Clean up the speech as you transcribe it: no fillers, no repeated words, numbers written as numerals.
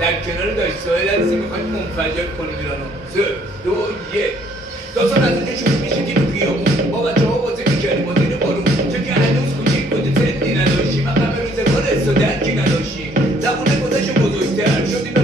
در کنار داشته‌های لرزی میخوایم منفجر کنیم ایرانو. 3 2 1 داستان از اینجا شروع میشه که تو خیابون با بچه‌ها بازی می‌کردیم با زیر بارون، چون که هنوز کوچیک بودیم سنی نداشتیم، همه روزگار حس و درکی نداشتیم. زبون گذشت بزرگتر شدیم